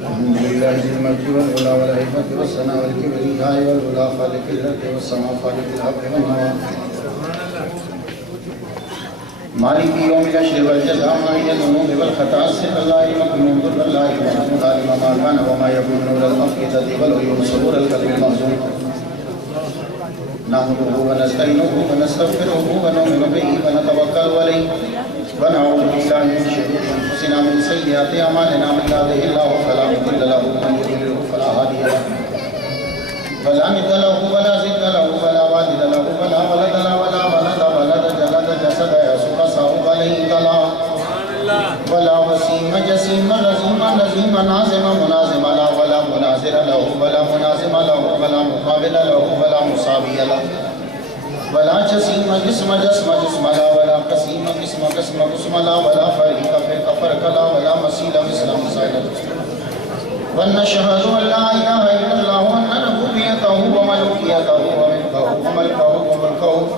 الحمد لله ذي الملك والعلا والحكمة والثناء والكبرياء والعلا خالق الأرض والسماء خالق الحق والنوى مالك يوم الحشر والجزاء مالك الذنوب والخطايا السر الله المكنون ضر الله المحمود عالم ما كان وما يكون نور الأفئدة والعيون صبور القلب المحزون نحمده ونستعينه ونستغفره ونؤمن به ونتوكل عليه ونعوذ بالله من شرور انفسنا من سيئات اعمالنا من يهده الله فلا مضل له ومن يضلل فلا هادي له فلا ند له ولا ضد له ولا والد له ولا ولد له ولا ولد جلد جسد يسوع صاحب عليه طلا ولا وسيم جسيم رزيم نزيم نازم منازم لا ولا منازر له ولا منازم له ولا مقابل له ولا مساوي له ولا جسيم جسم جسم جسم لا ولا قسيم قسم قسم قسم لا ولا فريق فرق فرق لا ولا مسيل مثل مسائل ونشهد ان لا اله الا الله وان ربوبيته وملكيته وملكه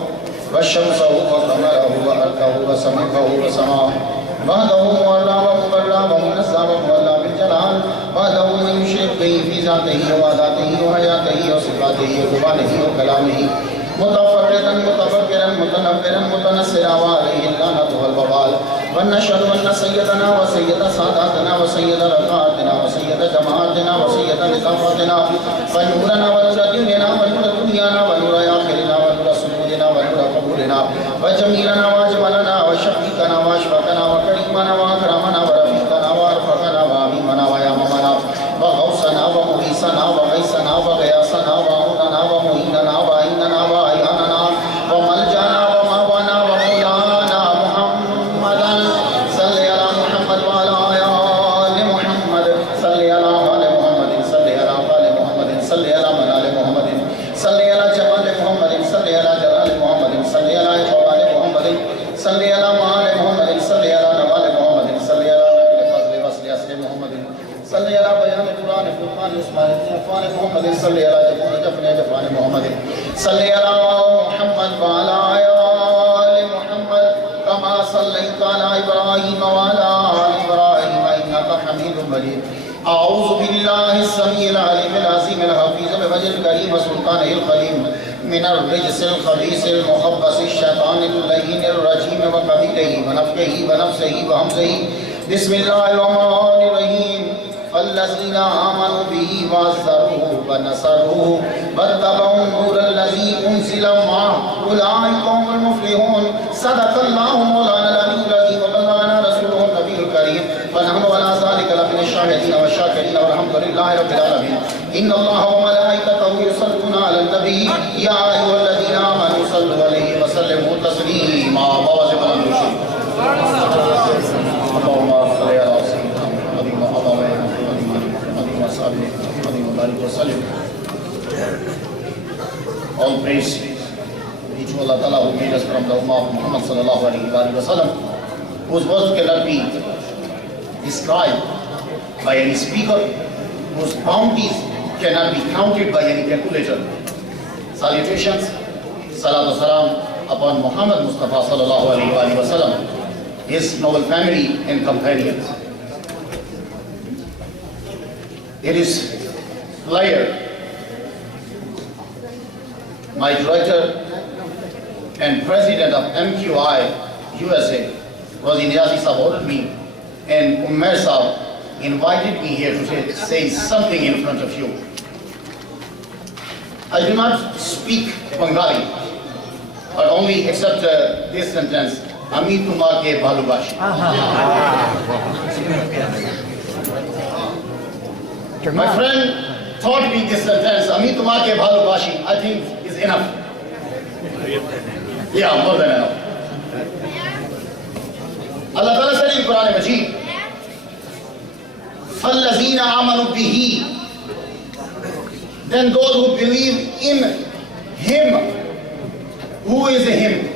والشمس وقمره وارضه وسمكه وسماه بعده مولى ومبرى ومنزى ومولى بالجلال بعده من يشرك به في ذاته وذاته وحياته وصفاته وزبانه وكلامه متفردا متفكرا متنفرا متنصرا وعليه اللعنة والوبال ونشهد ان سيدنا وسيد ساداتنا وسيد رفعاتنا وسيد جماعتنا وسيد لطافتنا ونورنا ونور ديننا ونور دنيانا ونور آخرنا ونور سجودنا ونور قبولنا وجميلنا واجملنا وشفيقنا واشفقنا وكريمنا واكرمنا ورفيقنا وارفقنا واميمنا وياممنا وغوثنا ومغيثنا وغيثنا وغياثنا وعوننا ومعيننا وعيننا وعياننا وملجانا ومأوانا ومولانا محمدا صل على محمد وعلى آل محمد صل على آل محمد صل على آل محمد صل على منال محمد صل على جمال محمد صل على جلال محمد صل على إقبال محمد صل على معال محمد صل على نوال محمد صل على نبيل فضل وصل أسل محمد صل على بيان قرآن فرقان عثمان عفان محمد صل على جفن جفان محمد صل على محمد وعلى آل محمد كما صليت على إبراهيم وعلى آل إبراهيم إنك حميد مجيد أعوذ بالله السميع العليم العظيم الحفيظ بوجه الكريم وسلطانه القديم من الرجس الخبيث المخبث الشيطان اللعين الرجيم وقبيله ونفخه ونفسه وهمزه بسم الله الرحمن الرحيم الذين آمنوا به وعزروه ونصروه واتبعوا النور الذي أنزل معه أولئك هم المفلحون صدق الله مولانا العلي العظيم وبلغنا رسوله النبي الكريم ونحن على ذلك لمن الشاهدين والشاكرين والحمد لله رب العالمين إن الله وملائكته يصلون على النبي يا أيها الذين آمنوا صلوا عليه وسلموا تسليما اللهم صل على سيدنا All praise be to Allah Ta'ala who made us from the Ummah of Muhammad sallallahu alayhi wa sallam, whose words cannot be described by any speaker, whose bounties cannot be counted by any calculator. Salutations, salat wa salam upon Muhammad Mustafa sallallahu alayhi wa sallam, his noble family and companions. It is pleasure my director and president of MQI USA, Razi Niazi Sahab, ordered me, and Umair Sahab invited me here to say something in front of you. I do not speak Bengali, but only except this sentence, Ami tumake bhalubashi. My friend taught me this sentence, Ami tumake bhalubashi, I think is enough. Yeah, more than enough. Allah Ta'ala said in Quran Majid, فَالَّذِينَ آمَنُوا بِهِ, then those who believe in Him. Who is Him?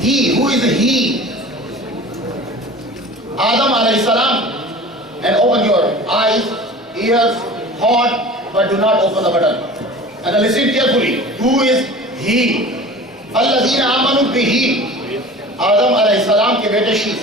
He. Who is He? Adam alayhi salam. And open your eyes, ears, heart, but do not open the button. And listen carefully. Who is He? الَّذِينَ آمَنُوا بِهِ. Adam alayhi salam ke bete Shees.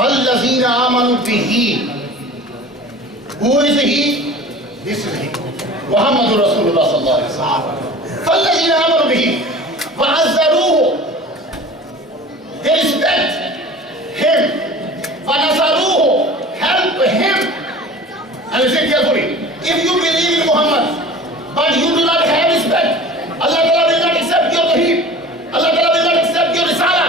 فَالَّذِينَ آمَنُوا بِهِ. Who is he? This is he. Muhammad Rasulullah sallallahu alaihi wasallam. فَالَّذِينَ آمَنُوا بِهِ وَعَزَّرُوهُ. They respect him. وَنَصَرُوهُ. Help him. And listen carefully. If you believe in Muhammad, but you do not have respect, Allah Ta'ala will not accept your tawheed. Allah Ta'ala will not accept your risala.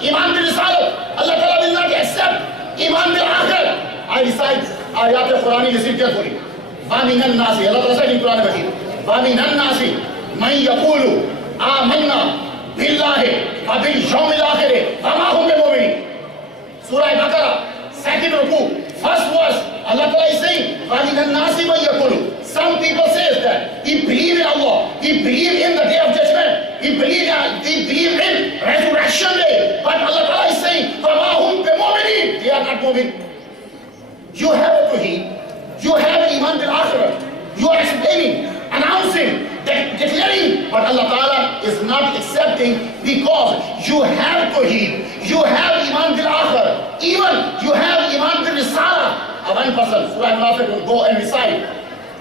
Iman bil risalah. Allah Ta'ala will not accept iman bil akhir. I recite ayat al-Quran, listen carefully. وَمِنَ النَّاسِ. Allah Ta'ala said in Quran Majid, وَمِنَ النَّاسِ مَنْ يَقُولُ آمَنَّا بِاللَّهِ وَبِالْيَوْمِ الْآخِرِ وَمَا هُمْ بِمُؤْمِنِينَ. Surah Baqarah, second ruku, first verse. Allah Ta'ala is saying, وَمِنَ النَّاسِ مَنْ يَقُولُ. Some people say that he believe in Allah, he believe in the day of judgment, he believe in resurrection day. But Allah Ta'ala is saying, فَمَا هُمْ بِمُؤْمِنِينَ. They are not moving. You have a tawheed, you have iman bil akhirah, you are explaining, announcing, declaring, but Allah Ta'ala is not accepting because you have tawheed, you have iman bil akhirah, even you have iman bil risala. A one person, Surah Al-Munafiq, will go and recite.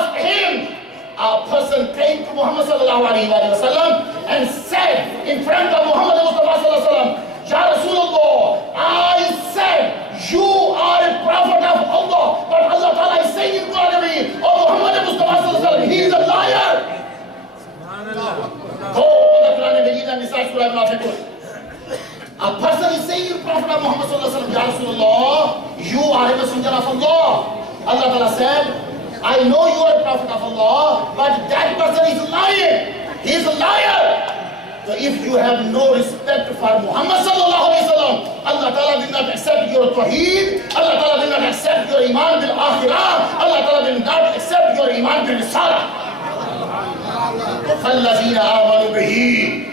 Ask him. A person came to Muhammad sallallahu alaihi wasallam and said in front of Muhammad Mustafa sallallahu alaihi wasallam, Ya Rasulullah, I said you are a prophet of Allah, but Allah Ta'ala is saying in Quran, oh Muhammad Mustafa sallallahu alaihi wasallam, he is a liar. Go the Quran and recite Surah Al-Munafiq. A person is saying in Prophet of Muhammad sallallahu alaihi wasallam, Ya Rasulullah, you are a messenger of Allah. Allah Ta'ala said, I know you are a prophet of Allah, but that person is lying. He is a liar. So if you have no respect for Muhammad sallallahu alaihi wasallam, Allah Ta'ala will not accept your tawheed, Allah Ta'ala will not accept your iman bil akhirah, Allah Ta'ala will not accept your iman bil risalah. فَالَّذِينَ آمَنُوا بِهِ.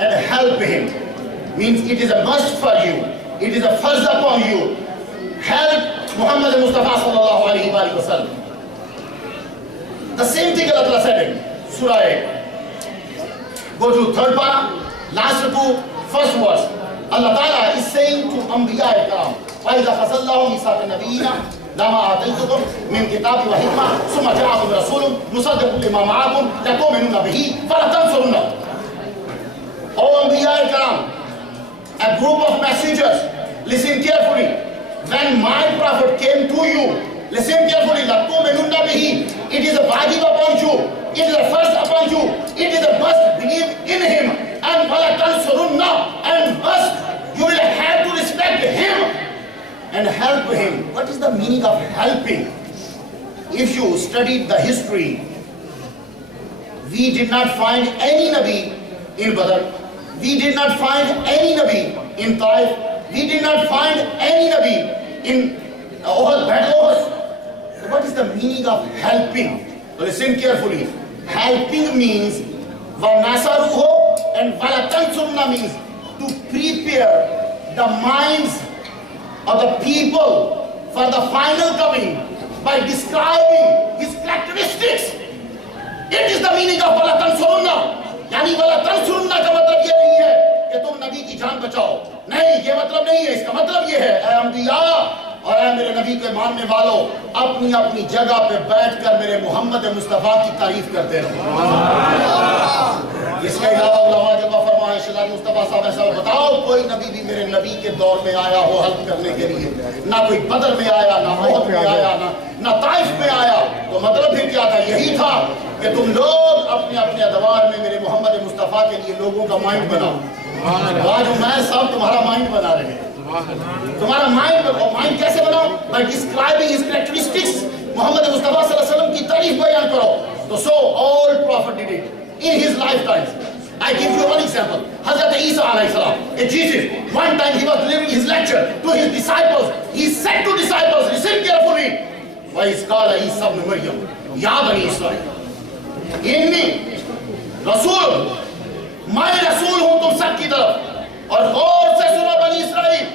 and help him. Means it is a must for you, it is a farz upon you. Help Muhammad Mustafa sallallahu alaihi wasallam. The same thing Allah Ta'ala said in Surah. Go to third para, last two, first verse. Allah Ta'ala is saying to Anbiya Ikram, وَإِذَا خَذَ اللَّهُ مِيثَاقَ النَّبِيِّينَ لَمَا آتَيْتُكُم مِّن كِتَابٍ وَحِكْمَةٍ ثُمَّ جَاءَكُم رَّسُولٌ مُصَدِّقٌ لِّمَا مَعَكُمْ لَتُؤْمِنُنَّ بِهِ فَلَتَنصُرُنَّهُ. O Anbiya Ikram, a group of messengers, listen carefully. When my prophet came to you, listen carefully. لَتُؤْمِنُنَّ بِهِ. It is a wajib upon you. It is a first upon you. It is a must believe in him. And فَلَتَنصُرُنَّ. And must, you will have to respect him and help him. What is the meaning of helping? If you studied the history, we did not find any Nabi in Badr. We did not find any Nabi in Taif. We did not find any Nabi in Uhud, Battle. So what is the meaning of helping? Listen carefully. Helping means وَنَصَرُهُ and وَلَتَنْصُرْنَ means to prepare the minds of the people for the final coming by describing his characteristics. It is the meaning of وَلَتَنْصُرْنَ. یعنی وَلَتَنْصُرْنَ کا مطلب یہ نہیں ہے کہ تم نبی کی جان بچاؤ. نہیں، یہ مطلب نہیں ہے. اس کا مطلب یہ ہے اے انبیاء اور اے میرے نبی کے ماننے والوں، اپنی اپنی جگہ پہ بیٹھ کر میرے محمد مصطفیٰ کی تعریف کرتے رہو. اس کے علاوہ علماء جب فرمائے شلال مصطفیٰ صاحب ایسا بتاؤ کوئی نبی بھی میرے نبی کے دور میں آیا ہو حلق کرنے کے لیے؟ نہ کوئی بدر میں آیا، نہ احد میں آیا، نہ طائف میں آیا. تو مطلب بھی کیا تھا؟ یہی تھا کہ تم لوگ اپنے اپنے ادوار میں میرے محمد مصطفیٰ کے لیے لوگوں کا مائنڈ بناؤ. آج میں سب تمہارا مائنڈ بنا رہے ہیں. تمہارا مائنڈ کیسے بناؤ؟ by describing his characteristics. محمد مصطفیٰ صلی اللہ علیہ وسلم کی تعریف بیان کرو. تو so all prophet did it in his lifetime. I give you one example. Hazrat Isa alayhi salam, Jesus, one time he was delivering his lecture to his disciples. He said to disciples, listen carefully. وَإِذْ قَالَ عِيسَى ابْنُ مَرْيَمَ يَا بَنِي إِسرائيل إِنِّي رسول، میں رسول ہوں تم سب کی طرف. اور غور سے سنو بنی اسرائیل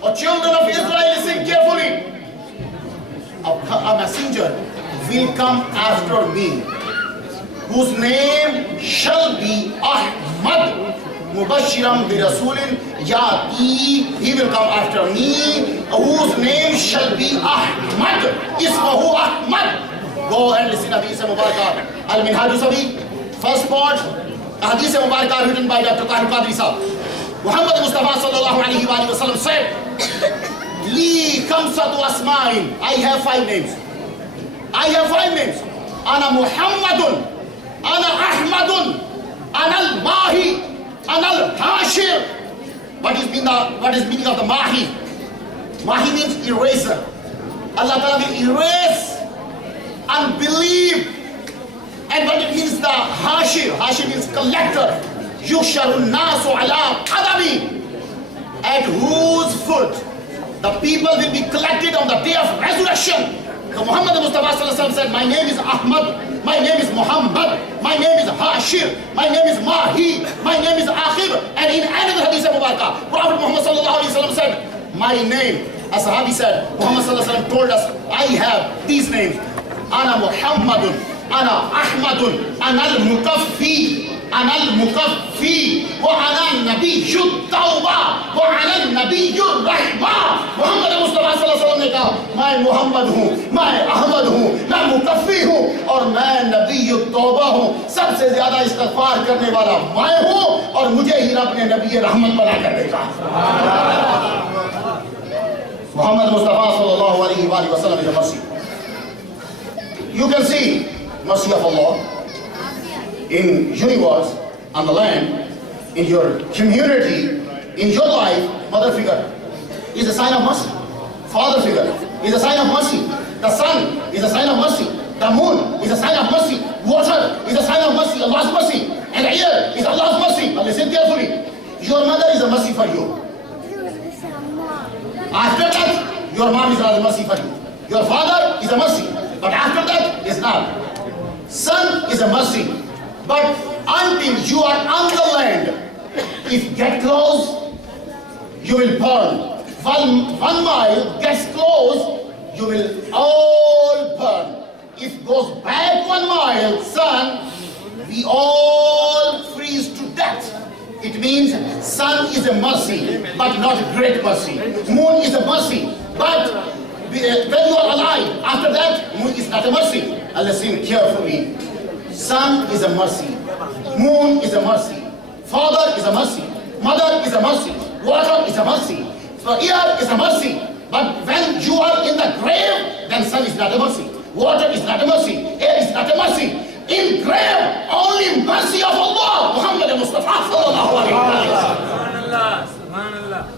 اور children of Israel, listen carefully. A messenger will come after me, whose name shall be Ahmad, Mubashiram bi Rasulin Yati. He will come after me, whose name shall be Ahmad. Ismahu Ahmad. Go and listen to Hadith Mubarakah. Al-Minhaj Sabi, first part, Hadith Mubarakah written by Dr. Tahir Qadri Sahab. Muhammad Mustafa sallallahu alayhi wa sallam said, Li kamsatu asma'in. I have 5 names. I have 5 names. Ana Muhammadun, Ana Ahmadun, Ana al-Mahi, Ana al-Hashir. What is meaning of the Mahi? Mahi means eraser. Allah Ta'ala will erase unbelief. And what it means, the Hashir. Hashir means collector. Yusharun nasu ala qadami. At whose foot the people will be collected on the day of resurrection. So Muhammad Mustafa sallallahu alaihi wasallam said, my name is Ahmad, my name is Muhammad, my name is Hashir, my name is Mahi, my name is Akhir. And in another hadith of Mubarakah, Prophet Muhammad sallallahu alaihi wasallam said, my name, a Sahabi said, Muhammad sallallahu alaihi wasallam told us, I have these names. Ana Muhammadun, Ana Ahmadun, Ana al-Mukaffi, Ana al-Mukaffi, wa ana al-Nabiyyut Tawbah, wa ana al-Nabiyyur Rahmah. Muhammad Mustafa sallallahu alaihi wasallam ne kaha, میں محمد ہوں، میں احمد ہوں، میں مکفی ہوں اور میں نبی التوبہ ہوں. سب سے زیادہ استغفار کرنے والا میں ہوں اور مجھے ہی رب نے نبی رحمت بنا کر بھیجا. محمد مصطفیٰ صلی اللہ علیہ وآلہ وسلم is a mercy. You can see mercy of Allah in universe, on the land, in your community, in your life. Mother figure is a sign of mercy. Father figure is a sign of mercy. The sun is a sign of mercy. The moon is a sign of mercy. Water is a sign of mercy, Allah's mercy. And the air is Allah's mercy. But listen carefully. Your mother is a mercy for you. After that, your mom is not a mercy for you. Your father is a mercy. But after that, is not. Son is a mercy. But until you are on the land, if you get close, you will burn. 1 mile gets close, you will all burn. if goes back 1 mile, sun, we all freeze to death. It means sun is a mercy, but not a great mercy. Moon is a mercy, but when you are alive, after that, moon is not a mercy. Listen carefully. Sun is a mercy. Moon is a mercy. Father is a mercy. Mother is a mercy. Water is a mercy. So air is a mercy. But when you are in the grave, then sun is not a mercy. Water is not a mercy. Air is not a mercy. In grave, only mercy of Allah, Muhammad Mustafa sallallahu alaihi wasallam.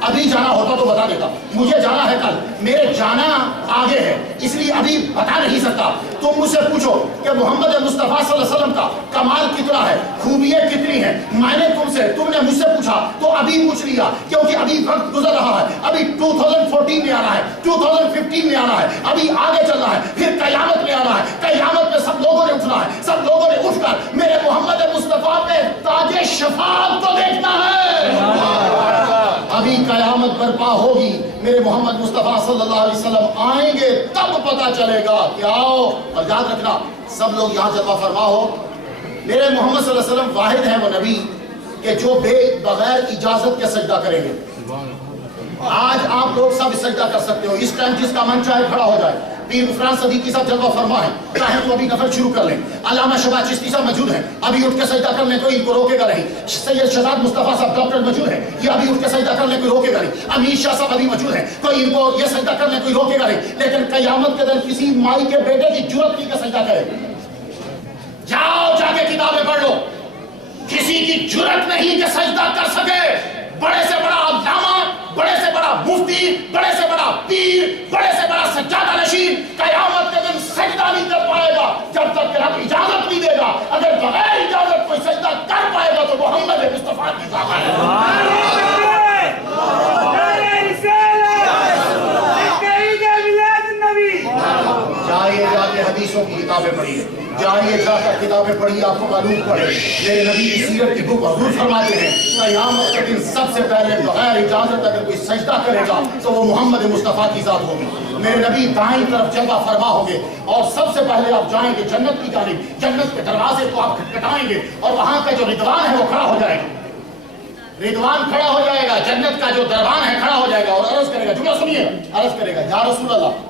ابھی جانا ہوتا تو بتا دیتا, مجھے جانا ہے کل, میرے جانا آگے ہے, اس لیے ابھی بتا نہیں سکتا. تم مجھ سے پوچھو کہ محمد مصطفیٰ صلی اللہ علیہ وسلم کا کمال کتنا ہے, خوبیاں کتنی ہیں. میں نے تم نے مجھ سے پوچھا تو ابھی پوچھ لیا, کیونکہ ابھی وقت گزر رہا ہے, ابھی 2014 میں آنا ہے, 2015 میں آنا ہے, ابھی آگے چلنا ہے, پھر قیامت میں آنا ہے. قیامت میں سب لوگوں نے اٹھنا ہے, سب لوگوں نے اٹھ کر میرے محمد مصطفیٰ پہ تاج شفاعت کو دیکھنا ہے. ابھی قیامت برپا ہوگی, میرے محمد مصطفیٰ صلی اللہ علیہ وسلم آئیں گے, تب پتہ چلے گا کہ آؤ. اور یاد رکھنا سب لوگ یہاں جلوہ فرما ہو, میرے محمد صلی اللہ علیہ وسلم واحد ہیں وہ نبی کہ جو بغیر اجازت کے سجدہ کریں گے. آج آپ لوگ سب سجدہ کر سکتے ہو, اس ٹائم جس کا من چاہے کھڑا ہو جائے. پیر غفران صدیقی صاحب جلوہ فرما ہے, چاہے تو ابھی نفل شروع کر لیں. علامہ شبہ چشتی صاحب موجود ہیں, ابھی اٹھ کے سجدہ کر لیں, کوئی ان کو روکے گا نہیں. سید شہزاد مصطفیٰ صاحب ڈاکٹر موجود ہیں, یہ ابھی اٹھ کے سجدہ کر لیں, کوئی روکے گا نہیں. امیر شاہ صاحب ابھی موجود ہیں, کوئی ان کو یہ سجدہ کر لیں, کوئی روکے گا نہیں. لیکن قیامت کے دن کسی مائی کے بیٹے کی جرت نہیں کہ سجدہ کرے. جاؤ جا کے کتابیں پڑھ لو, کسی کی جرت نہیں کہ سجدہ کر سکے. بڑے سے بڑا علامہ, بڑے سے بڑا مفتی, بڑے سے بڑا پیر, بڑے سے بڑا سجادہ نشین قیامت کے دن سجدہ نہیں کر پائے گا جب تک کہ رب اجازت نہیں دے گا. اگر بغیر اجازت کوئی سجدہ کر پائے گا تو محمد مصطفیٰ کی ذات ہے. جائیے جا کے حدیثوں کی کتابیں پڑھیے, جائیے جا کر کتابیں پڑھیے, آپ کو معلوم پڑے. میرے نبی کی سیرت کی بک حضور فرماتے ہیں قیامت کے دن سب سے پہلے بغیر اجازت اگر کوئی سجدہ کرے گا تو وہ محمد مصطفیٰ کی ذات ہوگی. میرے نبی دائیں طرف جلوہ فرما ہوں گے اور سب سے پہلے آپ جائیں گے جنت کی جانب. جنت کے دروازے کو آپ کھٹکھٹائیں گے اور وہاں کا جو رضوان ہے وہ کھڑا ہو جائے گا. رضوان کھڑا ہو جائے گا, جنت کا جو دربان ہے کھڑا ہو جائے گا اور عرض کرے گا, جملہ سنیے, عرض کرے گا یا رسول اللہ,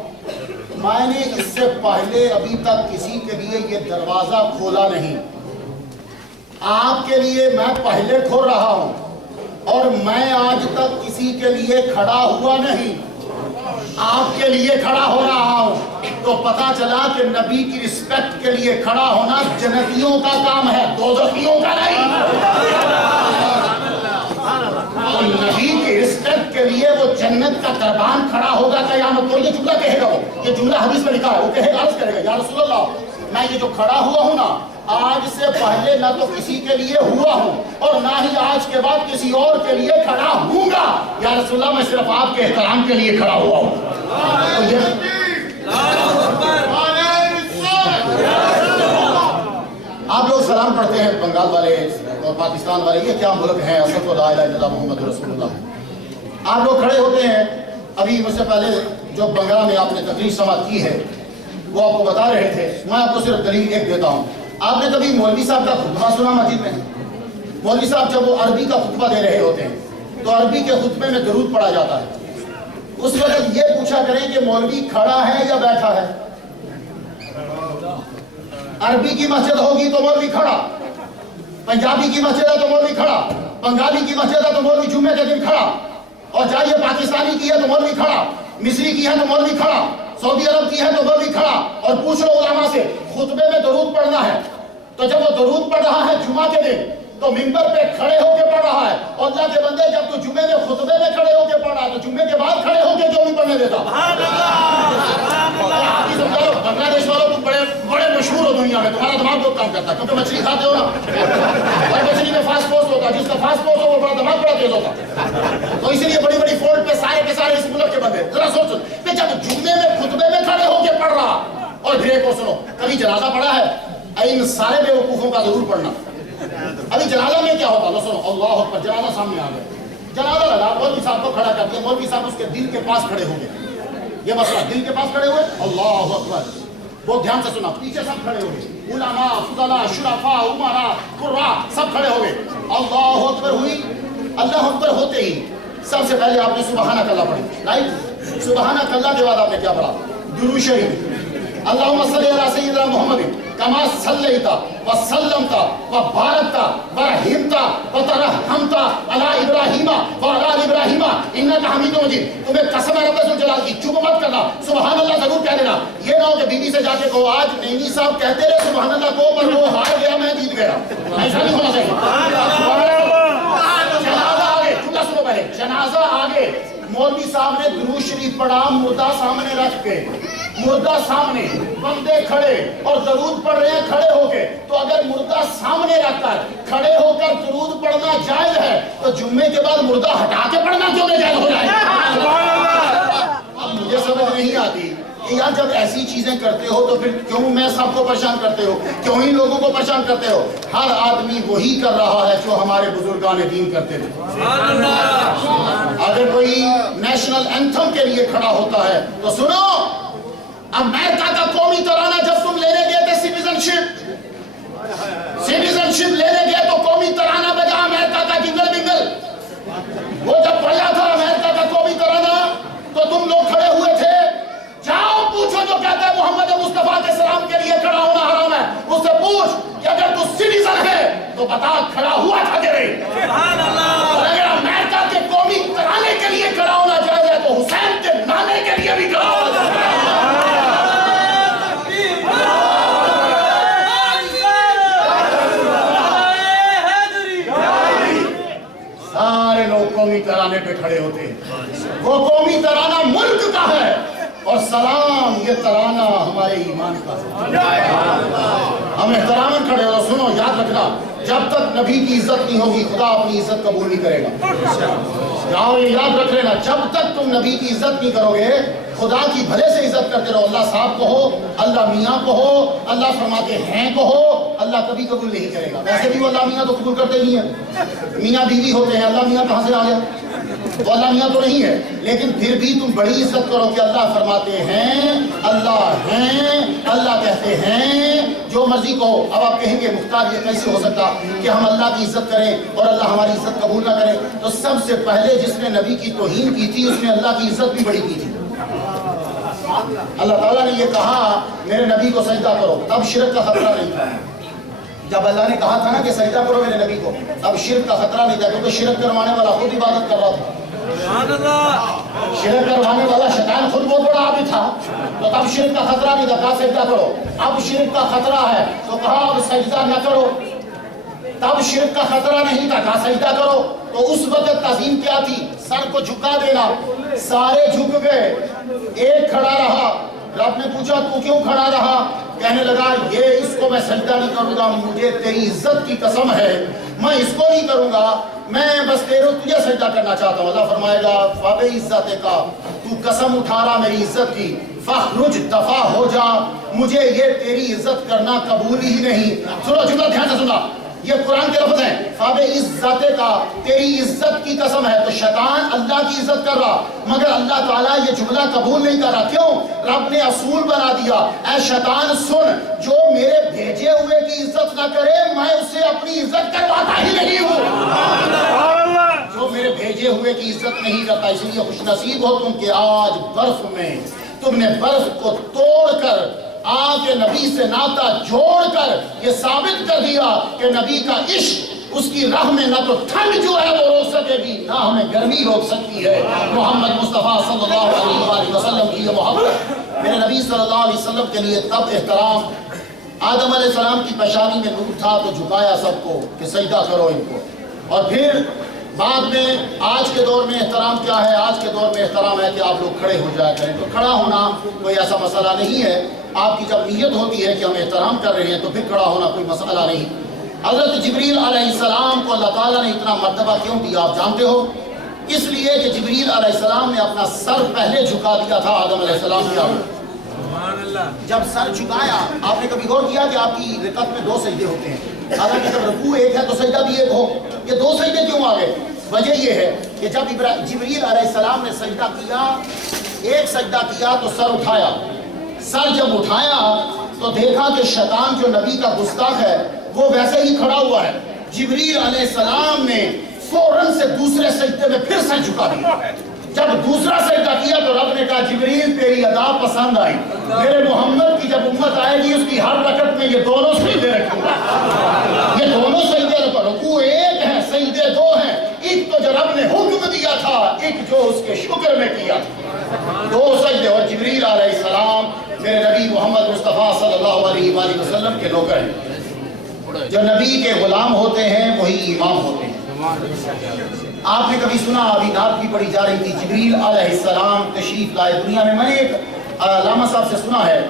میں نے اس سے پہلے ابھی تک کسی کے لیے یہ دروازہ کھولا نہیں, آپ کے لیے میں پہلے کھول رہا ہوں, اور میں آج تک کسی کے لیے کھڑا ہوا نہیں, آپ کے لیے کھڑا ہو رہا ہوں. تو پتا چلا کہ نبی کی رسپیکٹ کے لیے کھڑا ہونا جنتیوں کا کام ہے, دوزخیوں کا نہیں. نبی کی رسپیکٹ کے لیے وہ جنت کا دربان کھڑا ہوگا قیامت کو. یہ جملہ کہے گا, وہ یہ جملہ حدیث میں لکھا ہے, وہ کہے گا, عرض کرے گا یا رسول اللہ, میں یہ جو کھڑا ہوا ہوں نا, آج سے پہلے نہ تو کسی کے لیے ہوا ہوں اور نہ ہی آج کے بعد کسی اور کے لیے کھڑا ہوں گا. یا رسول اللہ, میں صرف آپ کے احترام کے لیے کھڑا ہوا ہوں. آپ لوگ سلام پڑھتے ہیں بنگال والے اور پاکستان والے, یہ کیا ملک ہیں, اسد لا الہ الا اللہ محمد رسول اللہ. آپ لوگ کھڑے ہوتے ہیں, ابھی مجھ سے پہلے جو بنگلہ میں آپ نے تقریر سماعت کی ہے وہ آپ کو بتا رہے تھے, میں آپ کو صرف دلیل ایک دیتا ہوں. آپ نے کبھی مولوی صاحب کا خطبہ سنا مسجد میں؟ مولوی صاحب جب وہ عربی کا خطبہ دے رہے ہوتے ہیں تو عربی کے خطبے میں درود پڑھا جاتا ہے. اس وقت یہ پوچھا کریں کہ مولوی کھڑا ہے یا بیٹھا ہے. عربی کی مسجد ہوگی تو مولوی کھڑا, پنجابی کی مسجد ہے تو مولوی کھڑا, بنگالی کی مسجد ہے تو مولوی جمعے کے دن کھڑا, اور جائیے پاکستانی کی ہے تو مولوی کھڑا, مصری کی ہے تو مولوی کھڑا, سعودی عرب کی ہے تو مولوی کھڑا. اور پوچھ لو علماء سے, خطبے میں درود پڑھنا ہے تو جب وہ درود پڑھ رہا ہے جمعہ کے دن تو منبر پہ کھڑے ہو کے پڑھ رہا ہے, اور اللہ کے بندے جب تو جمعے میں خطبے میں کھڑے ہو کے پڑھ رہا ہے تو جمعے کے بعد کھڑے ہو کے کیوں نہیں پڑھنے دیتا؟ بنگلہ دیش والوں تم بڑے مشہور ہو دنیا میں, تمہارا دماغ بہت کام کرتا ہے کیونکہ مچھلی کھاتے ہو نا, اور مچھلی میں فاسٹ فوڈ ہوتا ہے, جس کا فاسٹ فوڈ ہو وہ بڑا دماغ بڑا تیز ہوتا. تو اسی لیے بڑی بڑی فولڈ پہ سارے کے سارے اس ملک کے بندے. ذرا سوچ کہ جب جمعے میں خطبے میں کھڑے ہو کے پڑھ رہا, اور پھر ایک اور سنو, کبھی جنازہ پڑھا ہے؟ ان سارے بے وقوفوں کا ضرور پڑھنا. ابھی جنازہ میں کیا ہوتا ہے, سنو, اللہ اکبر, جنازہ سامنے آ گیا, جنازہ لگا, مولوی صاحب کو کھڑا کر دیا, مولوی صاحب اس کے دل کے پاس کھڑے ہو گئے. یہ مسئلہ, دل کے پاس کھڑے ہوئے, اللہ اکبر, بہت دھیان سے سنا, پیچھے سب کھڑے ہو گئے, علماء, فضلاء, شرفاء, امراء, قراء, سب کھڑے ہو گئے. اللہ اکبر ہوئی, اللہ اکبر ہوتے ہی سب سے پہلے آپ نے سبحانک اللہ پڑھی, رائٹ؟ سبحانک اللہ کے بعد آپ نے کیا پڑھا؟ درود شریف. اللہم صلی علی سیدنا محمد کما صلیت و سلمت و بارکت و رحمت و ترحمت علی ابراہیم و علی ابراہیم انک حمید مجید. تمہیں قسم ہے رب ذوالجلال کی, چپ مت کرنا, سبحان اللہ ضرور کہہ دینا. یہ نہ ہو کہ بیوی سے جا کے کہو آج نینی صاحب کہتے رہے سبحان اللہ کو, پر وہ ہار گیا میں جیت گیا. ایسا نہیں ہونا چاہیے. جنازہ آگے, جملہ سنو پہلے, جنازہ آگے, مولوی صاحب نے درود شریف پڑھا، مردہ سامنے رکھ کے، مردہ سامنے، بندے کھڑے اور درود پڑھ رہے ہیں کھڑے ہو کے، تو اگر مردہ سامنے رکھ کر کھڑے ہو کر درود پڑھنا جائز ہے تو جمعے کے بعد مردہ ہٹا کے پڑھنا کیوں نہیں جائز ہو جائے؟ اب مجھے سمجھ نہیں آتی کہ یار جب ایسی چیزیں کرتے ہو تو پھر کیوں میں سب کو پریشان کرتے ہو، کیوں ہی لوگوں کو پریشان کرتے ہو؟ ہر آدمی وہی کر رہا ہے جو ہمارے بزرگان دین کرتے تھے۔ اگر کوئی نیشنل اینتھم کے لیے کھڑا ہوتا ہے تو سنو، امریکہ کا قومی ترانہ جب تم لینے گئے تھے سٹیزنشپ لینے گئے تو قومی ترانہ بجا امریکہ کا جنگل بنگل، وہ جب بجا تھا امریکہ کا قومی ترانہ تو تم لوگ کھڑے ہوئے تھے؟ جاؤ پوچھو جو کہتا ہے محمد مصطفیٰ کے سلام کے لیے کھڑا ہونا حرام ہے، اس سے پوچھ کہ اگر تو سٹیزن ہے تو بتا کھڑا ہوا تھا کہ نہیں؟ اور اگر امریکہ کے قومی ترانے کے لیے کھڑا ہونا جائز ہے تو حسین کے نانے کے لیے بھی کھڑا ہونا جائز ہے۔ سارے لوگ قومی ترانے پہ کھڑے ہوتے ہیں، وہ قومی ترانہ ملک کا ہے اور سلام یہ ترانہ ہمارے ایمان کا ہے۔ ہم احترام کھڑے ہو، سنو یاد رکھنا، جب تک نبی کی عزت نہیں ہوگی خدا اپنی عزت قبول نہیں کرے گا۔ جاؤ یہ یاد رکھ لینا، جب تک تم نبی کی عزت نہیں کرو گے خدا کی بھلے سے عزت کرتے رہو، اللہ صاحب کہو، اللہ میاں کہو، اللہ فرماتے ہیں کہو، اللہ کبھی قبول نہیں کرے گا۔ ویسے بھی وہ اللہ میاں تو قبول کرتے نہیں ہیں، میاں بیوی ہوتے ہیں، اللہ میاں کہاں سے آ گیا؟ تو اللہ میاں تو نہیں ہے، لیکن پھر بھی تم بڑی عزت کرو کہ اللہ فرماتے ہیں، اللہ ہیں، اللہ کہتے ہیں، جو مرضی کہو۔ اب آپ کہیں گے مختار یہ کیسے ہو سکتا کہ ہم اللہ کی عزت کریں اور اللہ ہماری عزت قبول نہ کرے؟ تو سب سے پہلے جس نے نبی کی توہین کی تھی اس نے اللہ کی عزت بھی بڑی کی تھی۔ اللہ تعالیٰ نے یہ کہا میرے نبی کو سجدہ کرو، تب شرک کا خطرہ نہیں تھا۔ جب اللہ نے کہا تھا نا کہ سجدہ کرو میرے نبی کو، اب شرک کا خطرہ نہیں تھا، کیونکہ شرک کروانے والا خود عبادت کر رہا تھا۔ شرک کروانے والا شیطان خود بہت بڑا عابد تھا، تو تب شرک کا خطرہ نہیں تھا، کہا سجدہ کرو۔ اب شرک کا خطرہ ہے تو کہا اب سجدہ نہ کرو۔ تب شرک کا خطرہ نہیں تھا، کہا سجدہ کرو۔ تو اس وقت تعظیم کیا تھی؟ سر کو جھکا دینا۔ سارے جھک گئے، ایک کھڑا رہا۔ رب نے پوچھا تو کیوں کھڑا رہا؟ کہنے لگا یہ اس کو میں سجدہ نہیں کروں گا، مجھے تیری عزت کی قسم ہے میں اس کو نہیں کروں گا، میں بس تجھے سجدہ کرنا چاہتا ہوں۔ اللہ فرمائے گا فابِ عزت کا، تو قسم اٹھا رہا میری عزت کی، فخرج دفع ہو جا، مجھے یہ تیری عزت کرنا قبول ہی نہیں۔ سنو جملہ دھیان سے سننا، یہ قرآن کے لفظ ہیں، فابِ عزت کا، تیری عزت کی قسم ہے۔ تو شیطان اللہ کی عزت کر رہا مگر اللہ تعالیٰ یہ جملہ قبول نہیں کر رہا، کیوں؟ رب نے اصول بنا دیا، اے شیطان سن، جو میرے بھیجے ہوئے کی عزت نہ کرے میں اسے اپنی عزت کرواتا ہی نہیں ہوں۔ جو میرے بھیجے ہوئے کی عزت نہیں کرتا، اس لیے خوش نصیب ہو تم کہ آج برف میں تم نے برف کو توڑ کر آج نبی سے ناتا جوڑ کر یہ ثابت کر دیا کہ نبی کا عشق اس کی راہ میں نہ تو ٹھنڈ جو ہے وہ روک سکے گی نہ ہمیں گرمی روک سکتی ہے۔ محمد مصطفیٰ صلی اللہ علیہ وسلم کی یہ محبت، میرے نبی صلی اللہ علیہ وسلم کے لیے تب احترام، آدم علیہ السلام کی پیشانی میں نور تھا تو جھکایا سب کو کہ سجدہ کرو ان کو۔ اور پھر بعد میں آج کے دور میں احترام کیا ہے؟ آج کے دور میں احترام ہے کہ آپ لوگ کھڑے ہو جایا کریں، تو کھڑا ہونا کوئی ایسا مسئلہ نہیں ہے۔ آپ کی جب نیت ہوتی ہے کہ ہم احترام کر رہے ہیں تو پھر کھڑا ہونا کوئی مسئلہ نہیں۔ حضرت جبریل علیہ السلام کو اللہ تعالیٰ نے اتنا مرتبہ کیوں دیا آپ جانتے ہو؟ اس لیے کہ جبریل علیہ السلام نے اپنا سر پہلے جھکا دیا تھا آدم علیہ السلام کے آگے۔ جب سر جھکایا، آپ نے کبھی غور کیا کہ آپ کی رکعت میں 2 سجدے ہوتے ہیں؟ حالانکہ جب رکوع ایک ہے تو سجدہ بھی ایک ہو، یہ 2 سجدے کیوں آ گئے؟ وجہ یہ ہے کہ جب جبریل علیہ السلام نے سجدہ کیا، ایک سجدہ کیا تو سر اٹھایا، سر جب اٹھایا تو دیکھا کہ شیطان جو نبی کا گستاخ ہے وہ ویسے ہی کھڑا ہوا ہے۔ جبریل علیہ السلام نے فوراً سے دوسرے سجدے میں پھر سر جھکا دیا۔ جب دوسرا سجدہ کیا تو رب نے کہا جبریل تیری ادا پسند آئی، میرے محمد کی جب امت آئے گی اس کی ہر رکعت میں یہ دونوں سجدے رکھوں گا، یہ دونوں سجدے رکوع ایک ہے سجدے 2 ہیں، ایک تو جو رب نے حکم دیا تھا، ایک جو اس کے شکر میں کیا تھا، 2 سجدے۔ اور جبریل علیہ السلام میرے نبی محمد مصطفیٰ صلی اللہ علیہ وآلہ وسلم کے نوکر ہیں۔ جو نبی کے غلام ہوتے ہیں وہی امام ہوتے ہیں۔ آپ نے کبھی سنا، ابھی نعت بھی پڑھی جا رہی تھی، جبریل علیہ السلام تشریف لائے دنیا میں. میں نے ایک علامہ صاحب سے سنا ہے،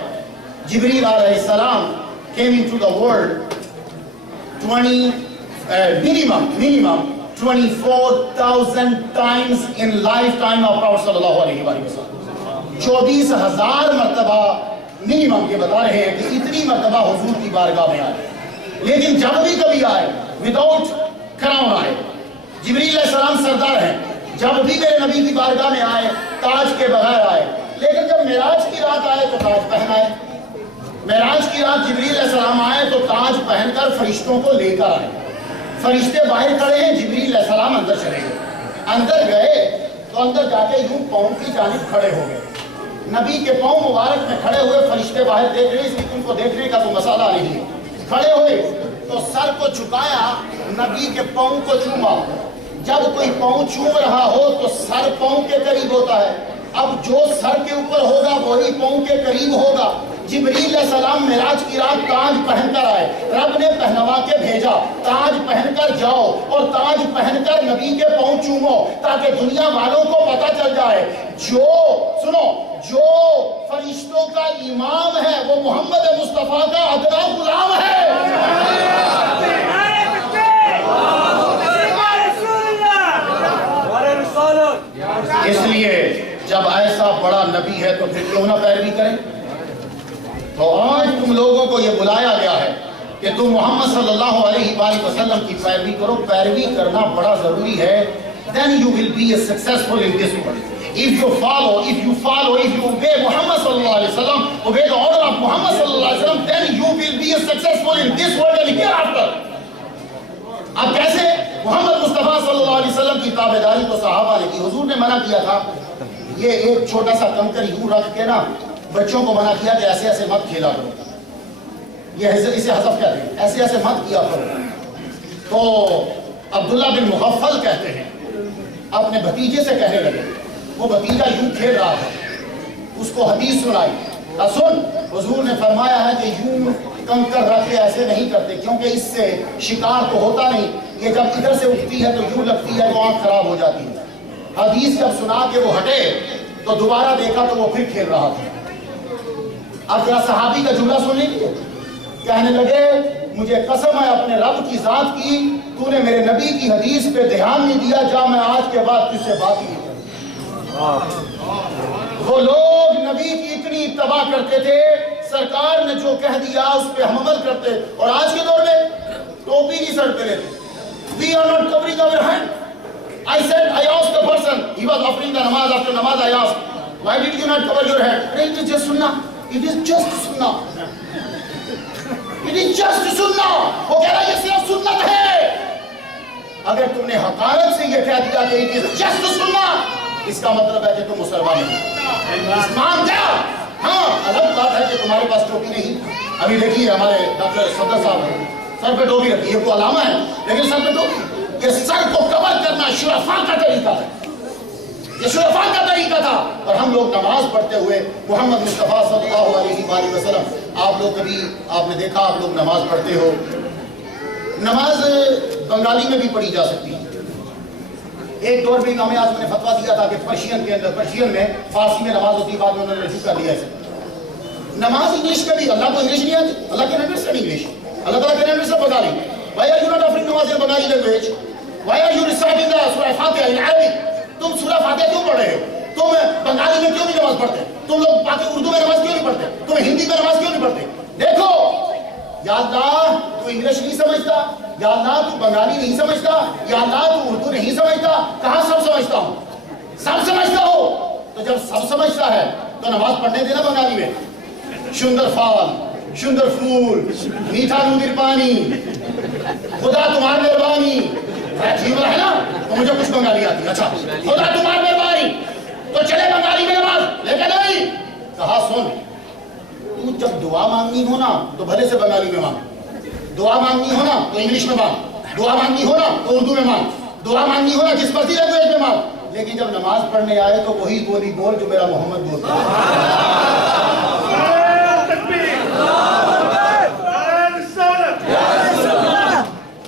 جبریل علیہ السلام came into the world minimum 24,000 times in lifetime of Prophet صلی اللہ علیہ وآلہ وسلم. 24,000 مرتبہ منیمم کے بتا رہے ہیں کہ اتنی مرتبہ حضور کی بارگاہ میں آئے. لیکن جب بھی کبھی آئے وداؤٹ کراؤن آئے. جبریل علیہ السلام سردار ہیں، جب بھی میرے نبی کی بارگاہ میں آئے تاج کے بغیر آئے. لیکن جب معراج کی رات آئے تو تاج پہن آئے. معراج کی رات جبریل علیہ السلام آئے تو تاج پہن کر فرشتوں کو لے کر آئے. فرشتے باہر کھڑے ہیں، جبریل علیہ السلام اندر چلے گئے. اندر گئے تو اندر جا کے یوں پاؤں کی جانب کھڑے ہو گئے. نبی کے پاؤں مبارک میں کھڑے ہوئے، فرشتے باہر دیکھ رہے، اس لیے ان کو دیکھنے کا تو مسئلہ نہیں ہے. کھڑے ہوئے تو سر کو جھکایا، نبی کے پاؤں کو چوما. جب کوئی پاؤں چوم رہا ہو تو سر پاؤں کے قریب ہوتا ہے. اب جو سر کے اوپر ہوگا وہی پاؤں کے قریب ہوگا. جبریل علیہ السلام معراج کی رات تاج پہن کر آئے، رب نے پہنوا کے بھیجا. تاج پہن کر جاؤ اور تاج پہن کر نبی کے پاؤں چومو تاکہ دنیا والوں کو پتہ چل جائے جو فرشتوں کا امام ہے وہ محمد مصطفیٰ کا ادنا غلام ہے. اس لیے جب ایسا بڑا نبی ہے تو پھر کیوں نہ پیروی کریں. تو آج تم لوگوں کو یہ بلایا گیا ہے کہ تم محمد صلی اللہ علیہ وآلہ وسلم کی پیروی کرو. پیروی کرنا بڑا ضروری ہے. Then you will be successful in this world. If you obey Muhammad sallallahu alaihi wasallam, obey the order of Muhammad sallallahu alaihi wasallam, then you will be successful in this world and hereafter. اب کیسے؟ محمد مصطفیٰ صلی اللہ علیہ وسلم کی تابعداری تو صحابہ نے کی. حضور نے منع کیا تھا، یہ ایک چھوٹا سا کنکر یوں رکھ کے نا بچوں کو منع کیا کہ ایسے ایسے مت کھیلا کرو. یہ اسے حذف کہتے ہیں، ایسے ایسے مت کیا کرو. تو عبداللہ بن مغفل کہتے ہیں اپنے بھتیجے سے کہنے لگے، وہ بھتیجا یوں کھیل رہا تھا، اس کو حدیث سنائی. سن، حضور نے فرمایا ہے کہ یوں کنکر رکھ کے ایسے نہیں کرتے کیونکہ اس سے شکار تو ہوتا نہیں، یہ جب ادھر سے اٹھتی ہے تو یوں لگتی ہے تو آنکھ خراب ہو جاتی ہے. حدیث جب سنا کے وہ ہٹے تو دوبارہ دیکھا تو وہ پھر کھیل رہا تھا. اب ذرا صحابی کا جملہ سن لیجیے. کہنے لگے مجھے قسم ہے اپنے رب کی ذات کی، تو نے میرے نبی کی حدیث پہ دھیان نہیں دیا، جا میں آج کے بعد تجھ سے بات نہیں کروں. وہ لوگ نبی کی اتنی اتباع کرتے تھے، سرکار نے جو کہہ دیا اس پہ ہم عمل کرتے. اور آج کے دور میں ٹوپی نہیں سر پہ لیتے. We are not covering our head. I asked the person, he was offering the namaz. After namaz I asked, why did you not cover your head? It is just sunnah. It is just sunnah. It is just sunnah. وہ کہہ رہا ہے یہ صرف سنت ہے. اگر تم نے حقارت سے یہ کہہ دیا کہ it is just sunnah، اس کا مطلب ہے کہ تم مسلمان نہیں. اسلام کیا؟ ہاں الگ بات ہے کہ تمہارے پاس ٹوپی نہیں. ابھی دیکھیے ہمارے ڈاکٹر صدر صاحب ہیں، سر پہ ٹوپی رکھی، یہ کو علامہ ہے لیکن سر پہ ٹوپی. یہ سر کو کور کرنا شرفاء کا طریقہ ہے، یہ شرفاء کا طریقہ تھا. اور ہم لوگ نماز پڑھتے ہوئے محمد مصطفیٰ صلی اللہ علیہ وآلہ وسلم، آپ لوگ کبھی آپ نے دیکھا آپ لوگ نماز پڑھتے ہو، نماز بنگالی میں بھی پڑھی جا سکتی ہے. ایک دور پہ امام اعظم نے فتویٰ دیا تھا کہ پرشین میں فارسی میں نماز ہوتی ہے، بعد میں انہوں نے رجوع کر لیا اسے. نماز انگلش میں بھی، اللہ کو انگلش نہیں آتی، اللہ کے انڈرسٹینڈ انگلش، اللہ تعالیٰ کے understand Bengali. Why are you not offering namaz in Bengali language? Why are you reciting the Surah Fatiha in Arabic? تم سورہ فاتحہ کیوں پڑھ رہے ہو؟ تم بنگالی میں کیوں نہیں نماز پڑھتے؟ تم لوگ باقی اردو میں نماز کیوں نہیں پڑھتے؟ تم ہندی میں نماز کیوں نہیں پڑھتے؟ دیکھو یا اللہ تو انگلش نہیں سمجھتا، یا اللہ تو بنگالی نہیں سمجھتا، یا اللہ تو اردو نہیں سمجھتا، کہاں سب سمجھتا ہوں؟ سب سمجھتا ہو تو جب سب سمجھتا ہے تو نماز پڑھنے دینا بنگالی میں. شندر فال، شندر پھول، میٹھا نودر پانی، خدا تمہار مہربانی، عجیب ہے نا. تو مجھے کچھ بنگالی آتی ہے. اچھا خدا تمہار مہربانی تو چلے بنگالی میں نماز، لیکن نہیں. کہا سن، تو جب دعا مانگنی ہو نا تو بھلے سے بنگالی میں مانگ، دعا مانگنی ہو نا تو انگلش میں مانگ، دعا مانگنی ہو نا تو اردو میں مانگ، دعا مانگنی ہو نا جس مرضی لینگویج میں مانگ. لیکن جب نماز پڑھنے آئے تو وہی بولی بول جو میرا محمد بولتا ہے.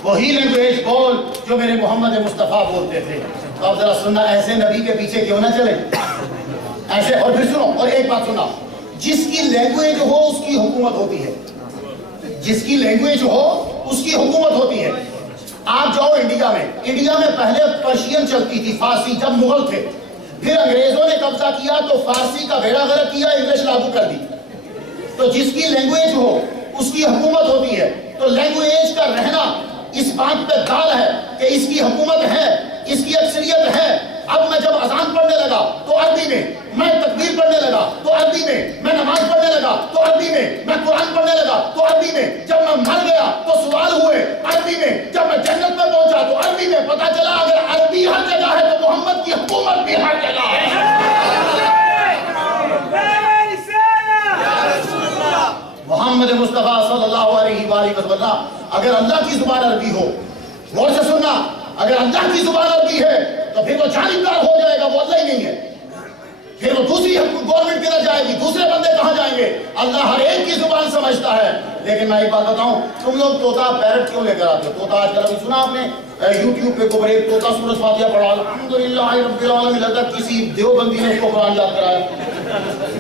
وہی لینگویج بول جو میرے محمد مصطفیٰ بولتے تھے. تو اب ذرا سننا, ایسے نبی کے پیچھے کیوں نہ چلے ایسے. اور پھر سنو, اور ایک بات سننا, جس کی لینگویج ہو اس کی حکومت ہوتی ہے. جس کی لینگویج ہو اس کی حکومت ہوتی ہے. آپ جاؤ انڈیا میں پہلے پرشین چلتی تھی, فارسی, جب مغل تھے. پھر انگریزوں نے قبضہ کیا تو فارسی کا بیڑا غرق کیا, انگلش لاگو کر دی. تو جس کی لینگویج ہو اس کی حکومت ہوتی ہے. تو لینگویج کا رہنا اس بات پہ دال ہے کہ اس کی حکومت ہے, اس کی اکثریت ہے. اب میں جب اذان پڑھنے لگا تو عربی میں تکبیر پڑھنے لگا تو عربی میں نماز پڑھنے لگا تو عربی میں قرآن پڑھنے لگا تو عربی میں, جب میں مر گیا تو سوال ہوئے عربی میں, جب میں جنت میں پہنچا تو عربی میں. پتا چلا اگر عربی ہر جگہ ہے تو محمد کی حکومت بھی ہر جگہ ہے. محمد مصطفیٰ صلی اللہ علیہ وآلہ وسلم, اگر اللہ کی زبان عربی ہو, غور سے سننا, اگر اللہ کی زبان عربی ہے تو پھر وہ جانبدار ہو جائے گا, وہ اللہ ہی نہیں ہے. پھر وہ دوسری گورنمنٹ کدھر جائے گی, دوسرے بندے کہاں جائیں گے؟ اللہ ہر ایک کی زبان سمجھتا ہے. لیکن میں ایک بات بتاؤں, تم لوگ طوطا پیرٹ کیوں لے کر آتے ہو؟ طوطا آج کل ابھی سنا آپ نے یوٹیوب پہ کوئی ایک طوطا سورۃ فاتحہ پڑھا, الحمدللہ رب العالمین, لگتا کسی دیوبندی نے اس کو قرآن یاد کرایا.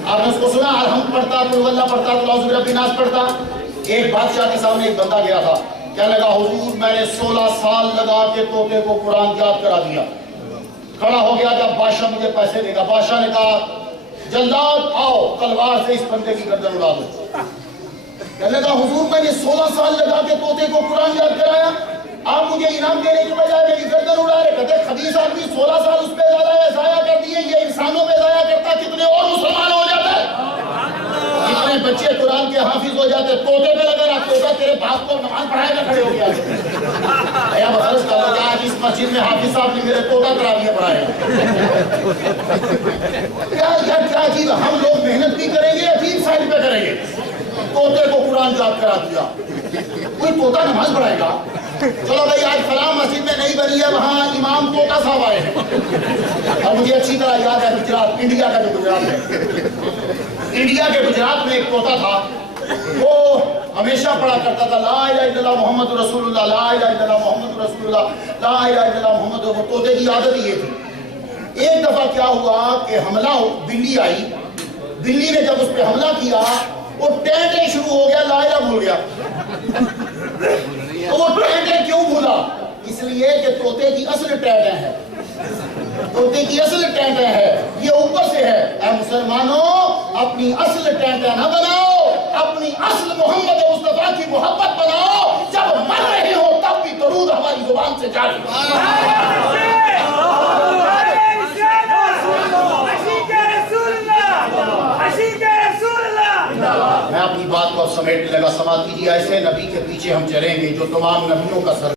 آپ نے اس کو سنا, الحمد پڑھتا, قل اللہ پڑھتا, قل اعوذ برب الناس پڑھتا. ایک بادشاہ کے سامنے ایک بندہ گیا تھا, کہنے لگا حضور میں نے 16 سال لگا کے طوطے کو قرآن یاد کرا دیا. کھڑا ہو گیا, جب بادشاہ مجھے پیسے دے گا. بادشاہ نے کہا جلدات آؤ, تلوار سے اس بندے کی گردن اڑا دو. کہنے لگا حضور میں نے 16 سال لگا کے طوطے کو قرآن یاد کرایا, آپ مجھے انعام دینے کے بجائے میری گردن اڑا رہے. کہتے خبیث آدمی 16 سال اس پہ ضائع کر دیے, یہ انسانوں پہ ضائع کرتا, کتنے اور مسلمان ہو جاتے, کتنے بچے قرآن کے حافظ ہو جاتے. طوطے پہ لگا رہا, طوطا تیرے باپ کو نماز پڑھائے گا, کھڑے ہو گیا. بس کہا آج اس مسجد میں حافظ صاحب نے میرے طوطا تراویح پڑھائے. کیا چیز, ہم لوگ محنت بھی کریں گے, عجیب سائڈ پہ کریں گے. طوطے کو قرآن یاد کرا دیا, کوئی طوطا نماز پڑھائے گا؟ چلو بھائی آج فلاں مسجد میں نہیں بنی ہے, وہاں امام طوطا صاحب آئے ہیں. اور مجھے اچھی طرح یاد ہے گجرات, انڈیا کا جو گجرات ہے, انڈیا کے گجرات میں ایک طوطا تھا, وہ ہمیشہ پڑھا کرتا تھا لا الہ الا اللہ محمد رسول اللہ, لا الہ الا اللہ محمد رسول اللہ, لا الہ الا اللہ محمد. وہ طوطے کی عادت یہ تھی. ایک دفعہ کیا ہوا کہ حملہ, بلی آئی, بلی نے جب اس پہ حملہ کیا وہ ٹینٹیں شروع ہو گیا, لا الہ بھول گیا. تو وہ ٹینٹیں کیوں بھولا؟ اس لیے کہ طوطے کی اصل ٹینٹیں ہیں, طوطے کی اصل ٹینٹیں ہے, یہ اوپر سے ہے. اے مسلمانوں, اپنی اصل ٹینٹیں نہ بناؤ, اپنی اصل محمد مصطفیٰ کی محبت بناؤ. جب مر رہے ہو تب بھی درود ہماری زبان سے جاری. میں اپنی بات کو اب سمیٹنے لگا. سماعت کیجیے, ایسے نبی کے پیچھے ہم چلیں گے جو تمام نبیوں کا سر